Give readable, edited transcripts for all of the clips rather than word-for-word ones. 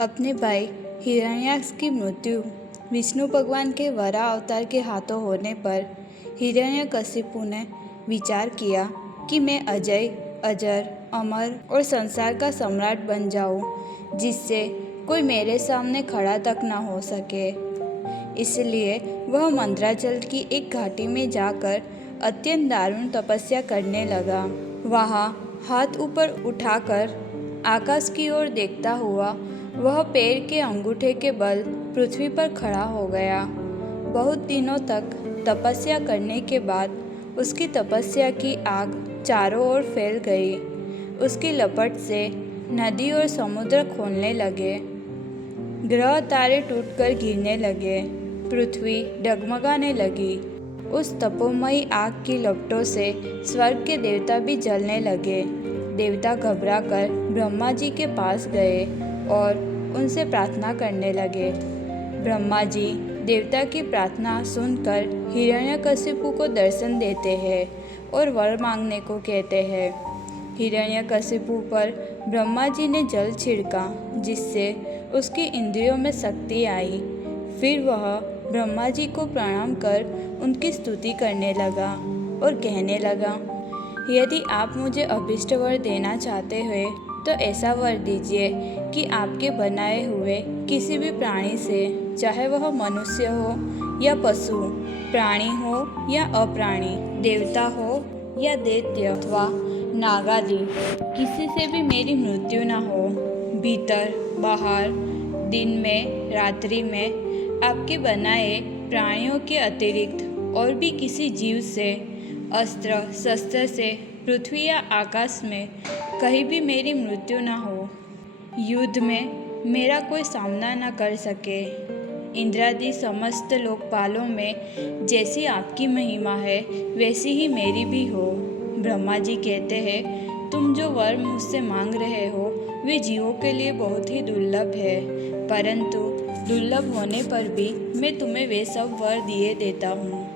अपने भाई हिरण्याक्ष की मृत्यु विष्णु भगवान के वरा अवतार के हाथों होने पर हिरण्यकशिपु ने विचार किया कि मैं अजय, अजर, अमर और संसार का सम्राट बन जाऊं, जिससे कोई मेरे सामने खड़ा तक न हो सके। इसलिए वह मंदराचल की एक घाटी में जाकर अत्यंत दारुण तपस्या करने लगा। वहाँ हाथ ऊपर उठाकर आकाश की ओर देखता हुआ वह पैर के अंगूठे के बल पृथ्वी पर खड़ा हो गया। बहुत दिनों तक तपस्या करने के बाद उसकी तपस्या की आग चारों ओर फैल गई। उसकी लपट से नदी और समुद्र खोलने लगे, ग्रह तारे टूटकर गिरने लगे, पृथ्वी डगमगाने लगी। उस तपोमयी आग की लपटों से स्वर्ग के देवता भी जलने लगे। देवता घबराकर ब्रह्मा जी के पास गए और उनसे प्रार्थना करने लगे। ब्रह्मा जी देवता की प्रार्थना सुनकर हिरण्यकशिपु को दर्शन देते हैं और वर मांगने को कहते हैं। हिरण्यकशिपु पर ब्रह्मा जी ने जल छिड़का, जिससे उसकी इंद्रियों में शक्ति आई। फिर वह ब्रह्मा जी को प्रणाम कर उनकी स्तुति करने लगा और कहने लगा, यदि आप मुझे अभीष्ट वर देना चाहते हैं तो ऐसा वर दीजिए कि आपके बनाए हुए किसी भी प्राणी से, चाहे वह मनुष्य हो या पशु, प्राणी हो या अप्राणी, देवता हो या दैत्य अथवा नागादि, किसी से भी मेरी मृत्यु न हो। भीतर बाहर, दिन में रात्रि में आपके बनाए प्राणियों के अतिरिक्त और भी किसी जीव से, अस्त्र शस्त्र से पृथ्वी या आकाश में कहीं भी मेरी मृत्यु न हो। युद्ध में मेरा कोई सामना न कर सके। इंद्रादि समस्त लोकपालों में जैसी आपकी महिमा है वैसी ही मेरी भी हो। ब्रह्मा जी कहते हैं, तुम जो वर मुझसे मांग रहे हो वे जीवों के लिए बहुत ही दुर्लभ है, परंतु दुर्लभ होने पर भी मैं तुम्हें वे सब वर दिए देता हूँ।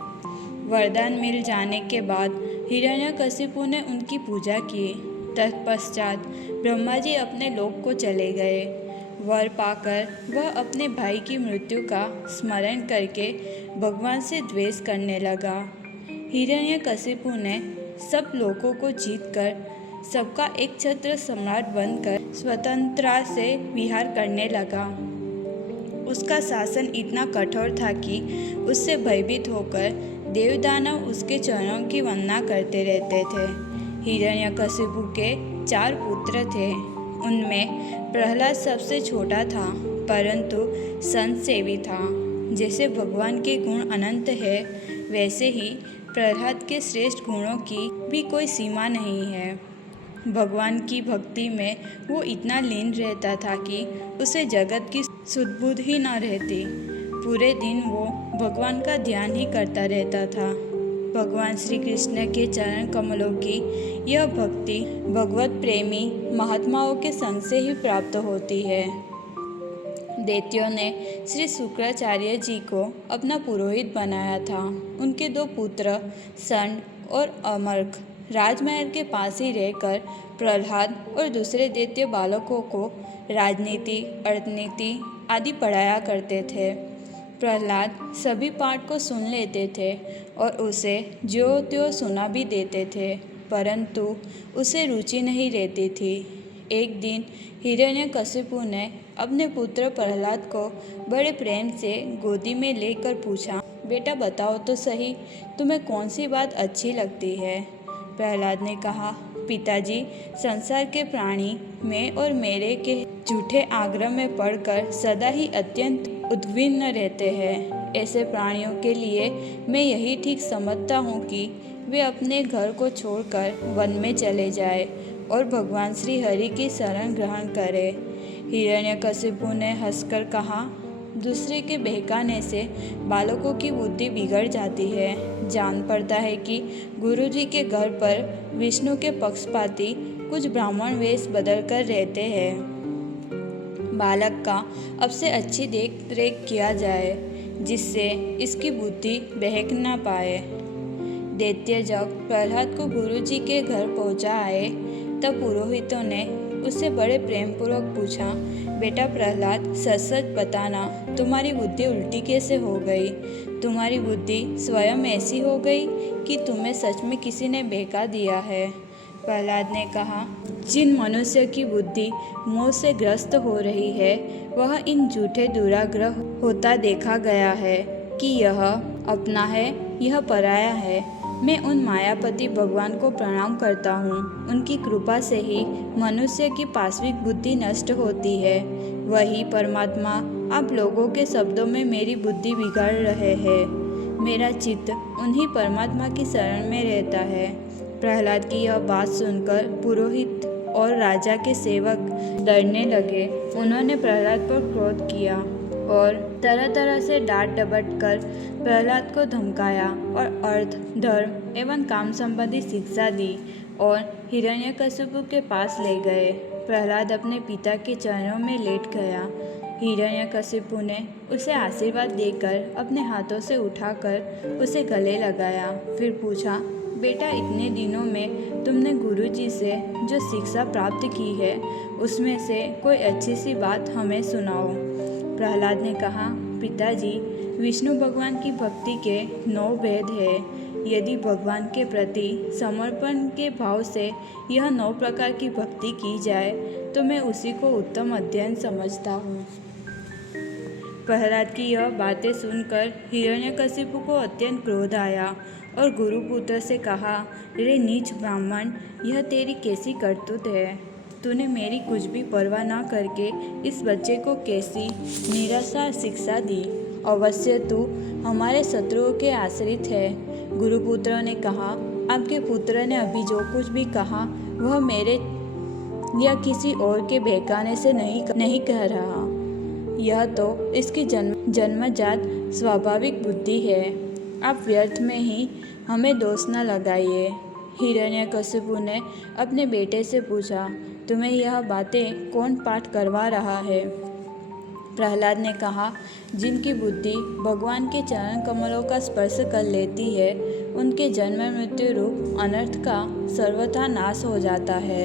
वरदान मिल जाने के बाद हिरण्यकशिपु ने उनकी पूजा की। तत्पश्चात ब्रह्मा जी अपने लोक को चले गए। वर पाकर वह अपने भाई की मृत्यु का स्मरण करके भगवान से द्वेष करने लगा। हिरण्यकशिपु ने सब लोकों को जीतकर सबका एक छत्र सम्राट बनकर स्वतंत्रता से विहार करने लगा। उसका शासन इतना कठोर था कि उससे भयभीत होकर देव दानव उसके चरणों की वंदना करते रहते थे। हिरण्यकशिपु के 4 पुत्र थे। उनमें प्रहलाद सबसे छोटा था, परंतु संत सेवी था। जैसे भगवान के गुण अनंत है, वैसे ही प्रहलाद के श्रेष्ठ गुणों की भी कोई सीमा नहीं है। भगवान की भक्ति में वो इतना लीन रहता था कि उसे जगत की सुध-बुध ही न रहती। पूरे दिन वो भगवान का ध्यान ही करता रहता था। भगवान श्री कृष्ण के चरण कमलों की यह भक्ति भगवत प्रेमी महात्माओं के संग से ही प्राप्त होती है। दैत्यों ने श्री शुक्राचार्य जी को अपना पुरोहित बनाया था। उनके 2 पुत्र षंड और अमर्क राजमहल के पास ही रहकर प्रहलाद और दूसरे दैत्य बालकों को राजनीति, अर्थनीति आदि पढ़ाया करते थे। प्रहलाद सभी पाठ को सुन लेते थे और उसे ज्यों त्यों सुना भी देते थे, परंतु उसे रुचि नहीं रहती थी। एक दिन हिरण्यकशिपु ने अपने पुत्र प्रहलाद को बड़े प्रेम से गोदी में लेकर पूछा, बेटा बताओ तो सही, तुम्हें कौन सी बात अच्छी लगती है? प्रहलाद ने कहा, पिताजी, संसार के प्राणी मैं और मेरे के झूठे आग्रह में पड़कर सदा ही अत्यंत उद्विग्न रहते हैं। ऐसे प्राणियों के लिए मैं यही ठीक समझता हूँ कि वे अपने घर को छोड़कर वन में चले जाए और भगवान श्री हरि की शरण ग्रहण करें। हिरण्यकशिपु ने हंसकर कहा, दूसरे के बहकाने से बालकों की बुद्धि बिगड़ जाती है। जान पड़ता है कि गुरु जी के घर पर विष्णु के पक्षपाती कुछ ब्राह्मण वेश बदल कर रहते हैं। बालक का अब से अच्छी देख रेख किया जाए, जिससे इसकी बुद्धि बहक न पाए। दैत्य जब प्रहलाद को गुरु जी के घर पहुंचा आए, तब पुरोहितों ने उससे बड़े प्रेमपूर्वक पूछा बेटा प्रहलाद, सच सच बताना, तुम्हारी बुद्धि उल्टी कैसे हो गई? तुम्हारी बुद्धि स्वयं ऐसी हो गई कि तुम्हें सच में किसी ने बहका दिया है? प्रहलाद ने कहा, जिन मनुष्य की बुद्धि मोह से ग्रस्त हो रही है, वह इन झूठे दुराग्रह होता देखा गया है कि यह अपना है, यह पराया है। मैं उन मायापति भगवान को प्रणाम करता हूँ। उनकी कृपा से ही मनुष्य की पाश्विक बुद्धि नष्ट होती है। वही परमात्मा आप लोगों के शब्दों में मेरी बुद्धि बिगाड़ रहे हैं। मेरा चित्त उन्हीं परमात्मा की शरण में रहता है। प्रहलाद की यह बात सुनकर पुरोहित और राजा के सेवक डरने लगे। उन्होंने प्रहलाद पर क्रोध किया और तरह तरह से डांट डपट कर प्रहलाद को धमकाया और अर्थ, धर्म एवं काम संबंधी शिक्षा दी और हिरण्यकशिपु के पास ले गए। प्रहलाद अपने पिता के चरणों में लेट गया। हिरण्यकशिपु ने उसे आशीर्वाद देकर अपने हाथों से उठाकर उसे गले लगाया। फिर पूछा, बेटा, इतने दिनों में तुमने गुरुजी से जो शिक्षा प्राप्त की है, उसमें से कोई अच्छी सी बात हमें सुनाओ। प्रहलाद ने कहा, पिताजी, विष्णु भगवान की भक्ति के 9 भेद है। यदि भगवान के प्रति समर्पण के भाव से यह 9 प्रकार की भक्ति की जाए तो मैं उसी को उत्तम अध्ययन समझता हूँ। प्रहलाद की यह बातें सुनकर हिरण्यकशिपु को अत्यंत क्रोध आया और गुरुपुत्र से कहा, रे नीच ब्राह्मण, यह तेरी कैसी करतूत है? तूने मेरी कुछ भी परवाह न करके इस बच्चे को कैसी निराशार शिक्षा दी? अवश्य तू हमारे शत्रुओं के आश्रित है। गुरुपुत्रों ने कहा, आपके पुत्र ने अभी जो कुछ भी कहा वह मेरे या किसी और के बहकाने से नहीं कह रहा। यह तो इसकी जन्मजात स्वाभाविक बुद्धि है। आप व्यर्थ में ही हमें दोष न लगाइए। हिरण्यकशिपु ने अपने बेटे से पूछा, तुम्हें यह बातें कौन पाठ करवा रहा है? प्रहलाद ने कहा, जिनकी बुद्धि भगवान के चरण कमलों का स्पर्श कर लेती है, उनके जन्म मृत्यु रूप अनर्थ का सर्वथा नाश हो जाता है।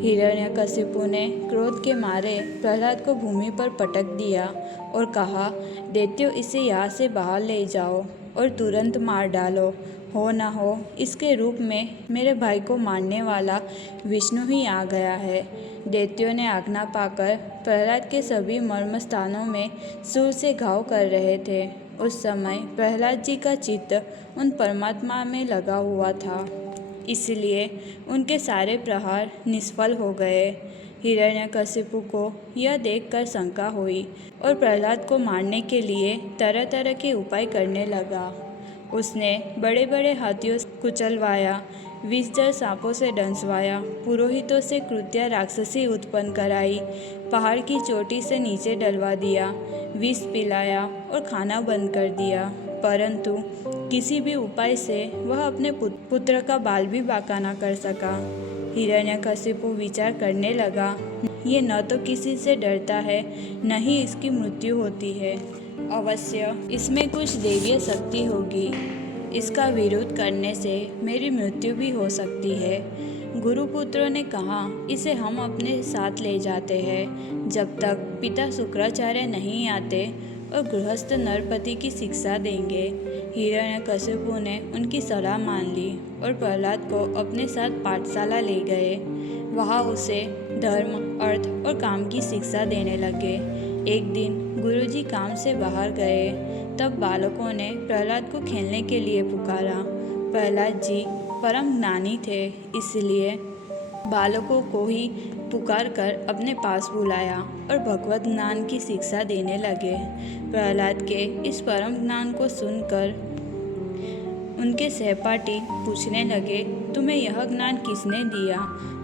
हिरण्यकशिपु ने क्रोध के मारे प्रहलाद को भूमि पर पटक दिया और कहा, दैत्यो, इसे यहाँ से बाहर ले जाओ और तुरंत मार डालो। हो न हो इसके रूप में मेरे भाई को मारने वाला विष्णु ही आ गया है। दैत्यों ने आज्ञा पाकर प्रहलाद के सभी मर्म स्थानों में शूल से घाव कर रहे थे। उस समय प्रहलाद जी का चित्त उन परमात्मा में लगा हुआ था, इसलिए उनके सारे प्रहार निष्फल हो गए। हिरण्यकशिपु को यह देखकर शंका हुई और प्रहलाद को मारने के लिए तरह तरह के उपाय करने लगा। उसने बड़े बड़े हाथियों से कुचलवाया, विषजर सांपों से डंसवाया, पुरोहितों से कृत्या राक्षसी उत्पन्न कराई, पहाड़ की चोटी से नीचे डलवा दिया, विष पिलाया और खाना बंद कर दिया, परंतु किसी भी उपाय से वह अपने पुत्र का बाल भी बांका न कर सका। हिरण्यकशिपु विचार करने लगा, ये न तो किसी से डरता है, न ही इसकी मृत्यु होती है। अवश्य इसमें कुछ दैवीय शक्ति होगी। इसका विरोध करने से मेरी मृत्यु भी हो सकती है। गुरुपुत्रों ने कहा, इसे हम अपने साथ ले जाते हैं जब तक पिता शुक्राचार्य नहीं आते और गृहस्थ नरपति की शिक्षा देंगे। हिरण्यकशिपु ने उनकी सलाह मान ली और प्रहलाद को अपने साथ पाठशाला ले गए। वहाँ उसे धर्म, अर्थ और काम की शिक्षा देने लगे। एक दिन गुरुजी काम से बाहर गए, तब बालकों ने प्रहलाद को खेलने के लिए पुकारा। प्रहलाद जी परम ज्ञानी थे, इसलिए बालकों को ही पुकार कर अपने पास बुलाया और भगवत ज्ञान की शिक्षा देने लगे। प्रहलाद के इस परम ज्ञान को सुनकर उनके सहपाठी पूछने लगे, तुम्हें यह ज्ञान किसने दिया?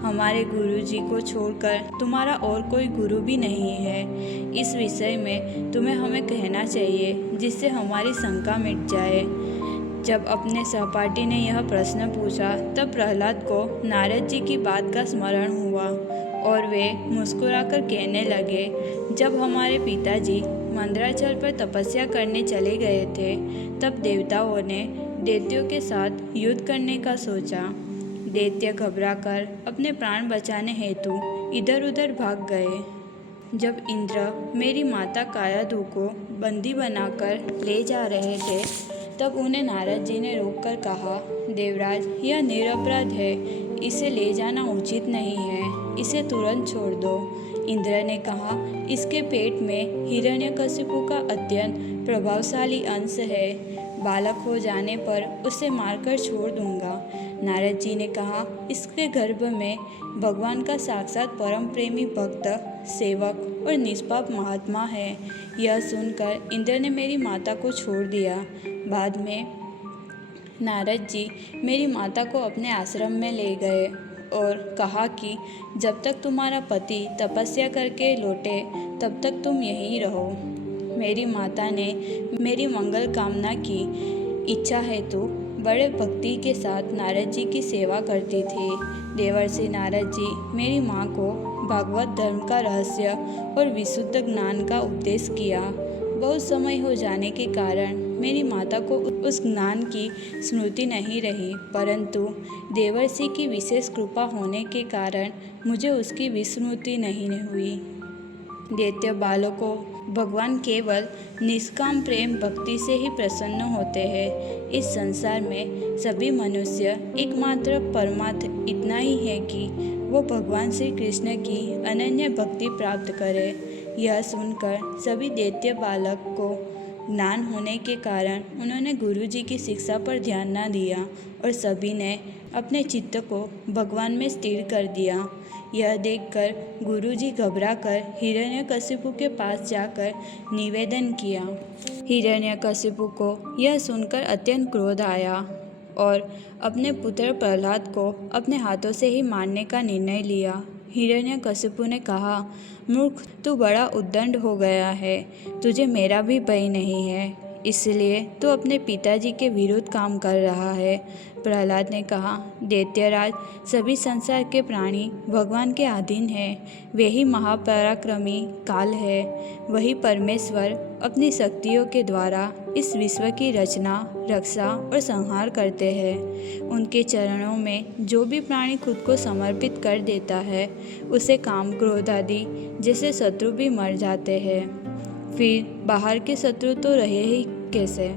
हमारे गुरुजी को छोड़कर तुम्हारा और कोई गुरु भी नहीं है। इस विषय में तुम्हें हमें कहना चाहिए, जिससे हमारी शंका मिट जाए। जब अपने सहपाठी ने यह प्रश्न पूछा, तब प्रहलाद को नारद जी की बात का स्मरण हुआ और वे मुस्कुराकर कहने लगे, जब हमारे पिताजी मंदराचल पर तपस्या करने चले गए थे, तब देवताओं ने दैत्यों के साथ युद्ध करने का सोचा। दैत्य घबराकर अपने प्राण बचाने हेतु इधर उधर भाग गए। जब इंद्र मेरी माता कायाधु को बंदी बनाकर ले जा रहे थे, तब उन्हें नारद जी ने रोककर कहा, देवराज, यह निरपराध है, इसे ले जाना उचित नहीं है, इसे तुरंत छोड़ दो। इंद्र ने कहा, इसके पेट में हिरण्यकशिपु का अत्यंत प्रभावशाली अंश है, बालक हो जाने पर उसे मारकर छोड़ दूंगा। नारद जी ने कहा, इसके गर्भ में भगवान का साक्षात परम प्रेमी भक्त, सेवक और निष्पाप महात्मा है। यह सुनकर इंद्र ने मेरी माता को छोड़ दिया। बाद में नारद जी मेरी माता को अपने आश्रम में ले गए और कहा कि जब तक तुम्हारा पति तपस्या करके लौटे तब तक तुम यहीं रहो। मेरी माता ने मेरी मंगल कामना की इच्छा हेतु बड़े भक्ति के साथ नारद जी की सेवा करती थी। देवर्षि नारद जी मेरी माँ को भागवत धर्म का रहस्य और विशुद्ध ज्ञान का उपदेश किया। बहुत समय हो जाने के कारण मेरी माता को उस ज्ञान की स्मृति नहीं रही, परंतु देवर्षि की विशेष कृपा होने के कारण मुझे उसकी विस्मृति नहीं हुई। दैत्य बालकों, भगवान केवल निष्काम प्रेम भक्ति से ही प्रसन्न होते हैं। इस संसार में सभी मनुष्य एकमात्र परमार्थ इतना ही है कि वो भगवान श्री कृष्ण की अनन्य भक्ति प्राप्त करे। यह सुनकर सभी दैत्य बालक को ज्ञान होने के कारण उन्होंने गुरु जी की शिक्षा पर ध्यान न दिया और सभी ने अपने चित्त को भगवान में स्थिर कर दिया। यह देखकर गुरुजी घबराकर हिरण्यकशिपु के पास जाकर निवेदन किया। हिरण्यकशिपु को यह सुनकर अत्यंत क्रोध आया और अपने पुत्र प्रहलाद को अपने हाथों से ही मारने का निर्णय लिया। हिरण्यकशिपु ने कहा, मूर्ख, तू बड़ा उद्दंड हो गया है, तुझे मेरा भी भय नहीं है, इसलिए तू अपने पिताजी के विरुद्ध काम कर रहा है। प्रहलाद ने कहा, दैत्यराज, सभी संसार के प्राणी भगवान के अधीन हैं। वे ही महापराक्रमी काल है। वही परमेश्वर अपनी शक्तियों के द्वारा इस विश्व की रचना, रक्षा और संहार करते हैं। उनके चरणों में जो भी प्राणी खुद को समर्पित कर देता है, उसे काम, क्रोध आदि जैसे शत्रु भी मर जाते हैं। फिर बाहर के शत्रु तो रहे ही कैसे।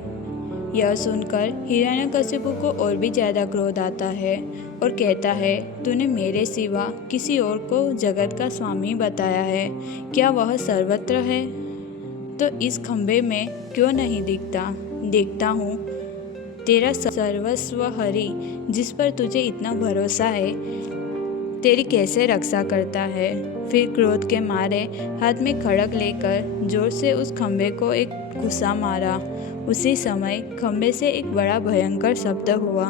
यह सुनकर हिरण्यकशिपु को और भी ज़्यादा क्रोध आता है और कहता है, तूने मेरे सिवा किसी और को जगत का स्वामी बताया है, क्या वह सर्वत्र है? तो इस खंभे में क्यों नहीं दिखता? देखता हूँ तेरा सर्वस्व हरि, जिस पर तुझे इतना भरोसा है, तेरी कैसे रक्षा करता है। फिर क्रोध के मारे हाथ में खड़ग लेकर जोर से उस खंभे को एक घुसा मारा। उसी समय खंभे से एक बड़ा भयंकर शब्द हुआ।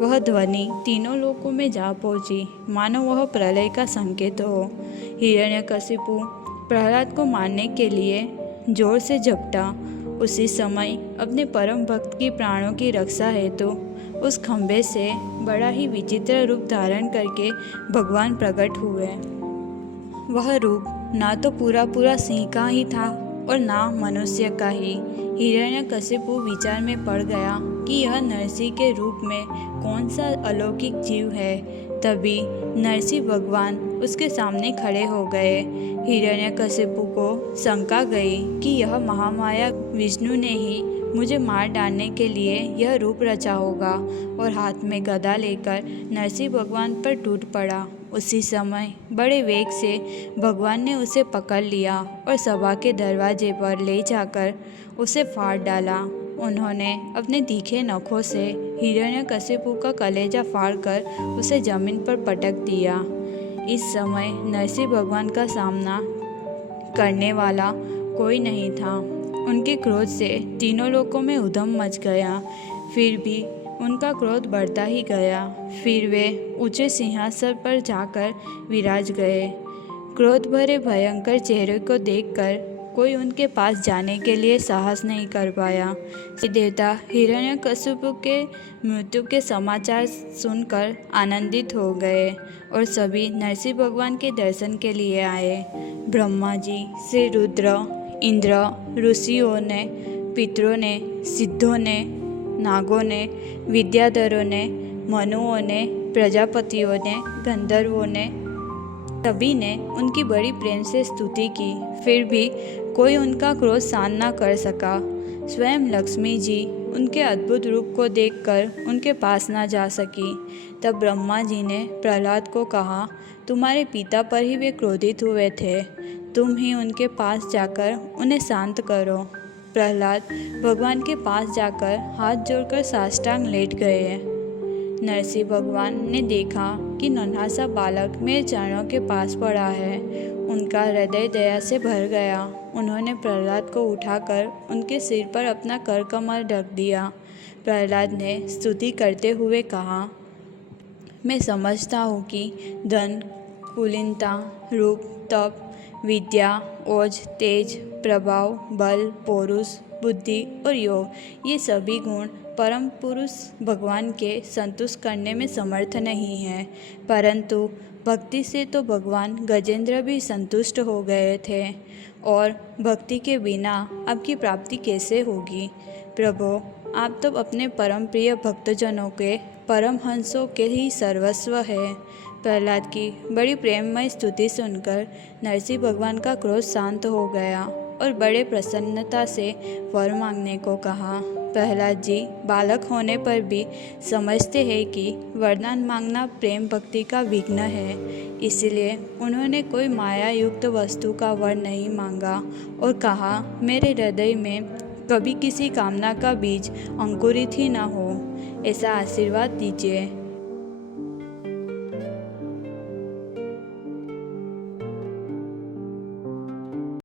वह ध्वनि तीनों लोकों में जा पहुंची, मानो वह प्रलय का संकेत हो। हिरण्यकशिपु प्रहलाद को मारने के लिए जोर से झपटा। उसी समय अपने परम भक्त की प्राणों की रक्षा हेतु उस खंभे से बड़ा ही विचित्र रूप धारण करके भगवान प्रकट हुए। वह रूप ना तो पूरा सिंह का ही था और ना मनुष्य का ही। हिरण्यकशिपु विचार में पड़ गया कि यह नरसिंह के रूप में कौन सा अलौकिक जीव है। तभी नरसिंह भगवान उसके सामने खड़े हो गए। हिरण्यकशिपु को शंका गई कि यह महामाया विष्णु ने ही मुझे मार डालने के लिए यह रूप रचा होगा, और हाथ में गदा लेकर नरसिंह भगवान पर टूट पड़ा। उसी समय बड़े वेग से भगवान ने उसे पकड़ लिया और सभा के दरवाजे पर ले जाकर उसे फाड़ डाला। उन्होंने अपने तीखे नखों से हिरण्यकशिपु का कलेजा फाड़कर उसे जमीन पर पटक दिया। इस समय नरसिंह भगवान का सामना करने वाला कोई नहीं था। उनके क्रोध से तीनों लोकों में उधम मच गया। फिर भी उनका क्रोध बढ़ता ही गया। फिर वे ऊंचे सिंहासन पर जाकर विराज गए। क्रोध भरे भयंकर चेहरे को देखकर कोई उनके पास जाने के लिए साहस नहीं कर पाया। देवता हिरण्यकशिपु के मृत्यु के समाचार सुनकर आनंदित हो गए और सभी नरसिंह भगवान के दर्शन के लिए आए। ब्रह्मा जी, श्री रुद्र, इंद्र, ऋषियों ने, पितरों ने, सिद्धों ने, नागों ने, विद्याधरों ने, मनुओं ने, प्रजापतियों ने, गंधर्वों ने, सभी ने उनकी बड़ी प्रेम से स्तुति की, फिर भी कोई उनका क्रोध शांत न कर सका। स्वयं लक्ष्मी जी उनके अद्भुत रूप को देखकर उनके पास न जा सकी। तब ब्रह्मा जी ने प्रहलाद को कहा, तुम्हारे पिता पर ही वे क्रोधित हुए थे, तुम ही उनके पास जाकर उन्हें शांत करो। प्रहलाद भगवान के पास जाकर हाथ जोड़कर साष्टांग लेट गए। नरसिंह भगवान ने देखा कि नन्हा सा बालक मेरे चरणों के पास पड़ा है। उनका हृदय दया से भर गया। उन्होंने प्रहलाद को उठाकर उनके सिर पर अपना कर कमल ढक दिया। प्रहलाद ने स्तुति करते हुए कहा, मैं समझता हूँ कि धन, कुलीनता, रूप, तप, विद्या, ओज, तेज, प्रभाव, बल, पौरुष, बुद्धि और योग, ये सभी गुण परम पुरुष भगवान के संतुष्ट करने में समर्थ नहीं है, परंतु भक्ति से तो भगवान गजेंद्र भी संतुष्ट हो गए थे, और भक्ति के बिना आपकी प्राप्ति कैसे होगी। प्रभु, आप तो अपने परम प्रिय भक्तजनों के परमहंसों के ही सर्वस्व है। प्रहलाद की बड़ी प्रेममय स्तुति सुनकर नरसिंह भगवान का क्रोध शांत हो गया और बड़े प्रसन्नता से वर मांगने को कहा। प्रहलाद जी बालक होने पर भी समझते हैं कि वरदान मांगना प्रेम भक्ति का विघ्न है, इसलिए उन्होंने कोई माया युक्त वस्तु का वर नहीं मांगा और कहा, मेरे हृदय में कभी किसी कामना का बीज अंकुरित ही न हो, ऐसा आशीर्वाद दीजिए।